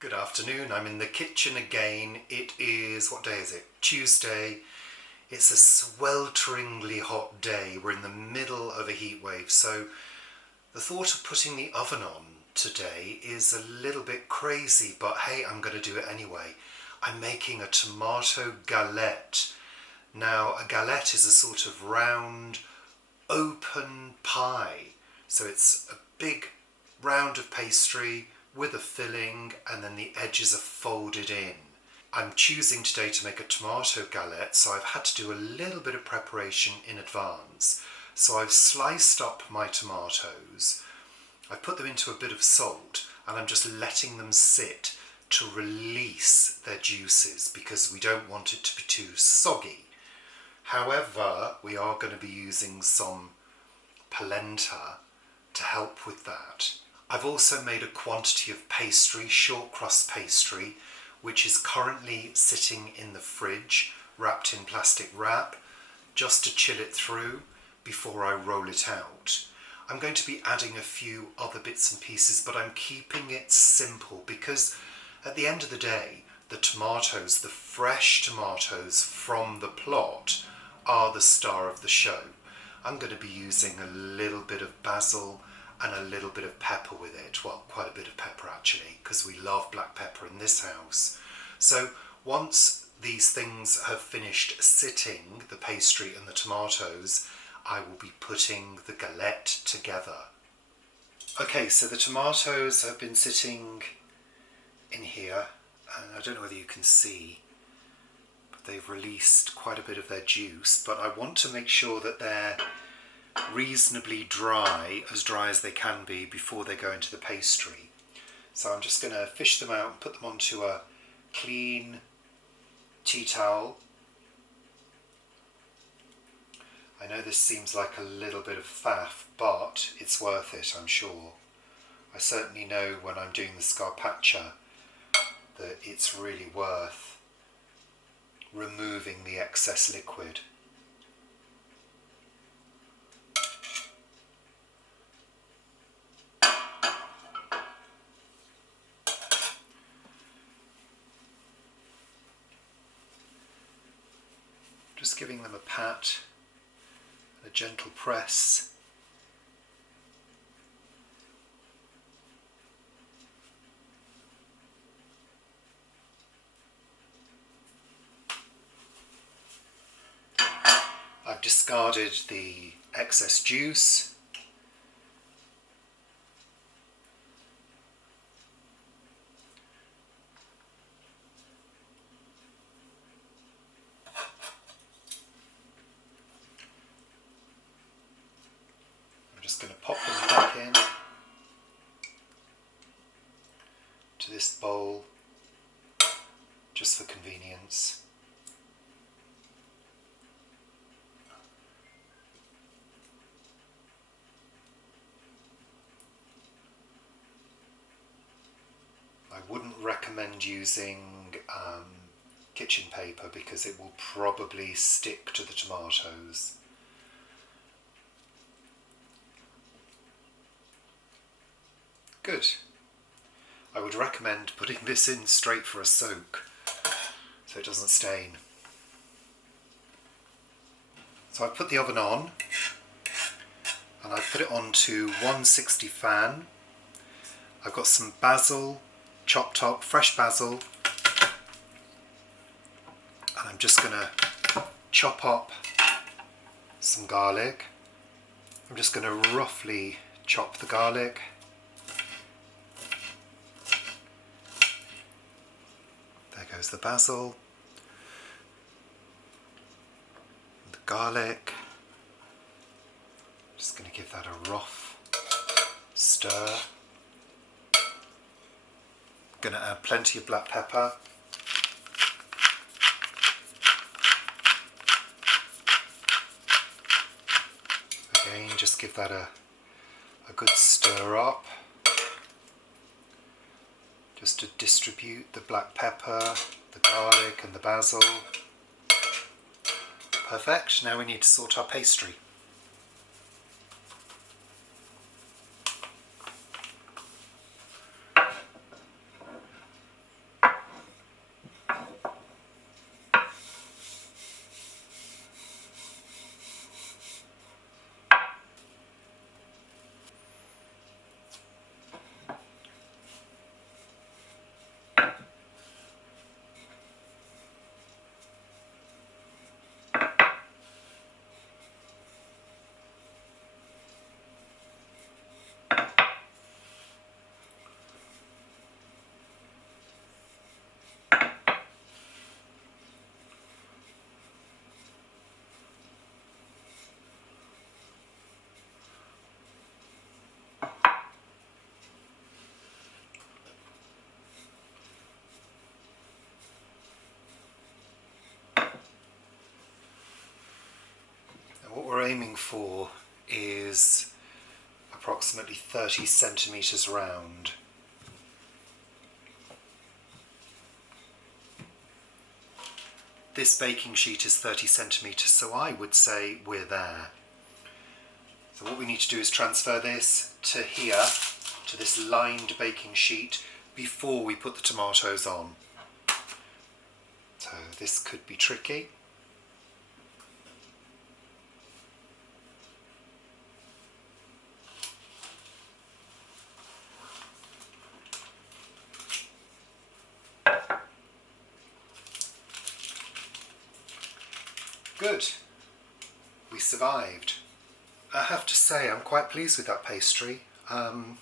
Good afternoon, I'm in the kitchen again. It is, what day is it? Tuesday. It's a swelteringly hot day. We're in the middle of a heat wave, so the thought of putting the oven on today is a little bit crazy, but hey, I'm going to do it anyway. I'm making a tomato galette. Now, a galette is a sort of round, open pie. So it's a big round of pastry with a filling, and then the edges are folded in. I'm choosing today to make a tomato galette, so I've had to do a little bit of preparation in advance. So I've sliced up my tomatoes, I've put them into a bit of salt, and I'm just letting them sit to release their juices because we don't want it to be too soggy. However, we are going to be using some polenta to help with that. I've also made a quantity of pastry, shortcrust pastry, which is currently sitting in the fridge, wrapped in plastic wrap, just to chill it through before I roll it out. I'm going to be adding a few other bits and pieces, but I'm keeping it simple because at the end of the day, the tomatoes, the fresh tomatoes from the plot, are the star of the show. I'm going to be using a little bit of basil and a little bit of pepper with it. Well, quite a bit of pepper actually, because we love black pepper in this house. So once these things have finished sitting, the pastry and the tomatoes, I will be putting the galette together. Okay, so the tomatoes have been sitting in here, and I don't know whether you can see, but they've released quite a bit of their juice, but I want to make sure that they're reasonably dry as they can be before they go into the pastry. So I'm just going to fish them out and put them onto a clean tea towel. I know this seems like a little bit of faff, but it's worth it, I'm sure. I certainly know when I'm doing the scarpaccia that it's really worth removing the excess liquid. Just giving them a pat, a gentle press. I've discarded the excess juice. I'm just going to pop them back in to this bowl just for convenience. I wouldn't recommend using kitchen paper because it will probably stick to the tomatoes. Good. I would recommend putting this in straight for a soak so it doesn't stain. So I've put the oven on and I've put it on to 160 fan. I've got some basil chopped up, fresh basil, and I'm just going to chop up some garlic. I'm just going to roughly chop the garlic. There goes the basil, the garlic. Just going to give that a rough stir. Going to add plenty of black pepper. Again, just give that a good stir up. Just to distribute the black pepper, the garlic and the basil. Perfect. Now we need to sort our pastry. aiming for is approximately 30 centimetres round. This baking sheet is 30 centimetres, so I would say we're there. So what we need to do is transfer this to here, to this lined baking sheet, before we put the tomatoes on. So this could be tricky. Good. We survived. I have to say I'm quite pleased with that pastry. I'm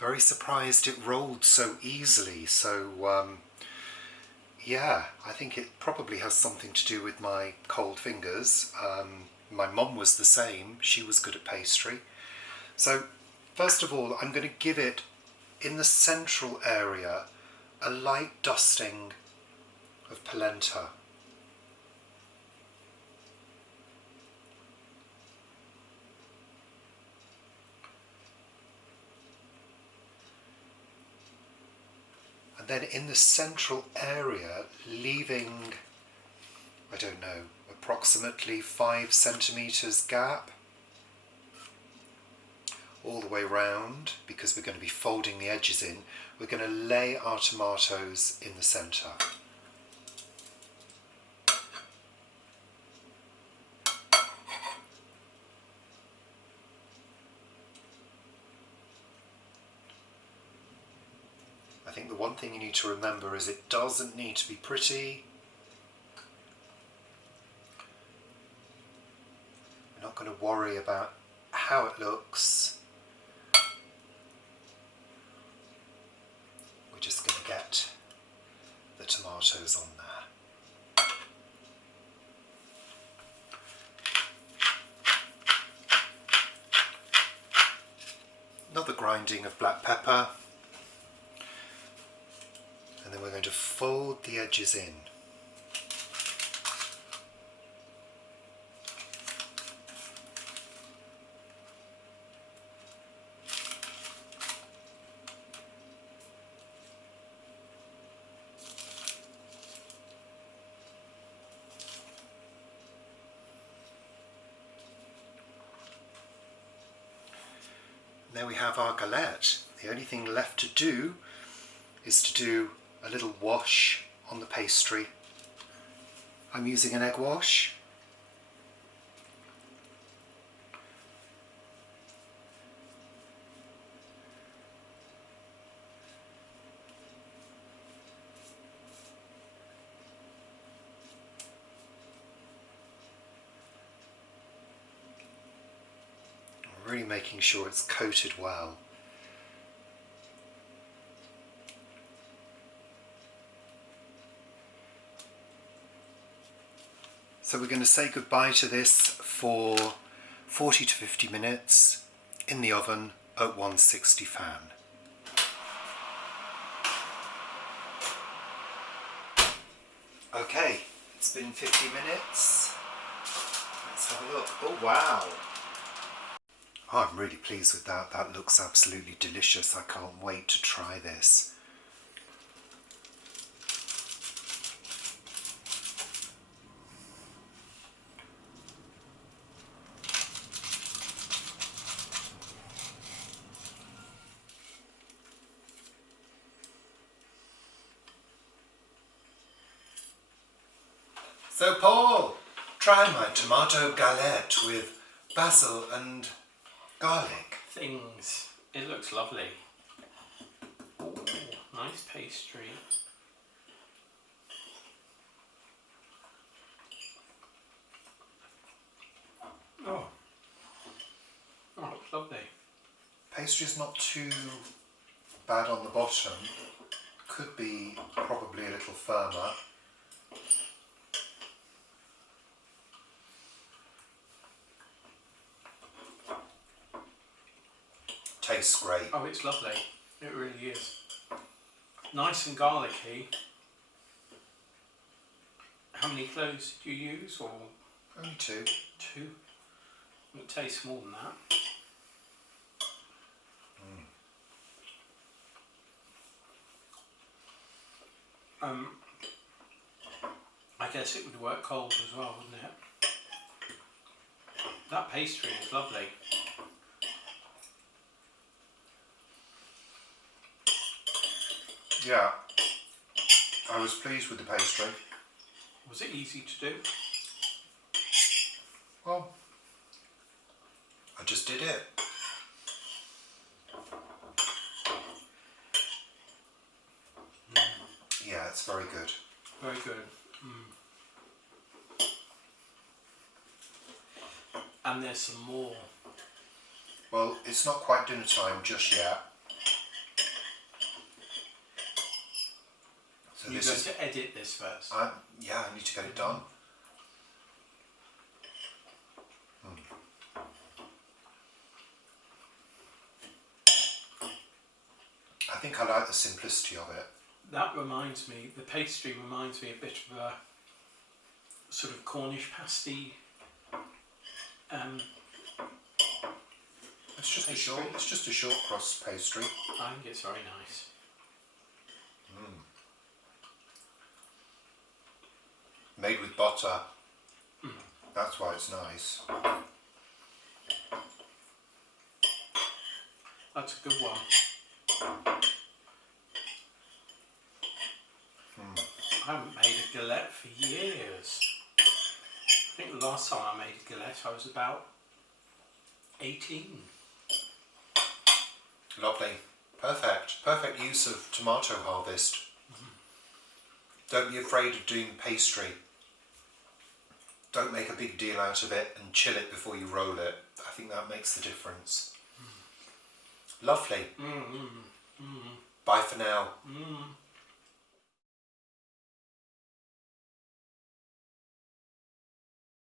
very surprised it rolled so easily. So yeah, I think it probably has something to do with my cold fingers. My mum was the same. She was good at pastry. So first of all, I'm going to give it, in the central area, a light dusting of polenta. And then in the central area, leaving, I don't know, approximately 5 centimetres gap all the way round, because we're going to be folding the edges in. We're going to lay our tomatoes in the centre. I think the one thing you need to remember is it doesn't need to be pretty. We're not going to worry about how it looks. We're just going to get the tomatoes on there. Another grinding of black pepper. And then we're going to fold the edges in. There we have our galette. The only thing left to do is to do a little wash on the pastry. I'm using an egg wash. I'm really making sure it's coated well. So we're going to say goodbye to this for 40 to 50 minutes in the oven at 160 fan. Okay, it's been 50 minutes. Let's have a look. Oh wow! Oh, I'm really pleased with that. That looks absolutely delicious. I can't wait to try this. So Paul, try my tomato galette with basil and garlic. Things. It looks lovely. Ooh, nice pastry. Oh, it's lovely. Pastry's not too bad on the bottom. Could be probably a little firmer. Tastes great. Oh, it's lovely. It really is. Nice and garlicky. How many cloves did you use? Or Only two. two? It tastes more than that. I guess it would work cold as well, wouldn't it? That pastry is lovely. Yeah, I was pleased with the pastry. Was it easy to do? Well, I just did it. Yeah, it's very good. Very good. And there's some more. Well, it's not quite dinner time just yet. So You're going to edit this first. Yeah, I need to get it done. I think I like the simplicity of it. That reminds me, the pastry reminds me a bit of a sort of Cornish pasty. It's just a short crust pastry. I think it's very nice. Made with butter. That's why it's nice. That's a good one. I haven't made a galette for years. I think the last time I made a galette I was about 18. Lovely. Perfect use of tomato harvest. Don't be afraid of doing pastry. Don't make a big deal out of it and chill it before you roll it. I think that makes the difference. Lovely. Bye for now.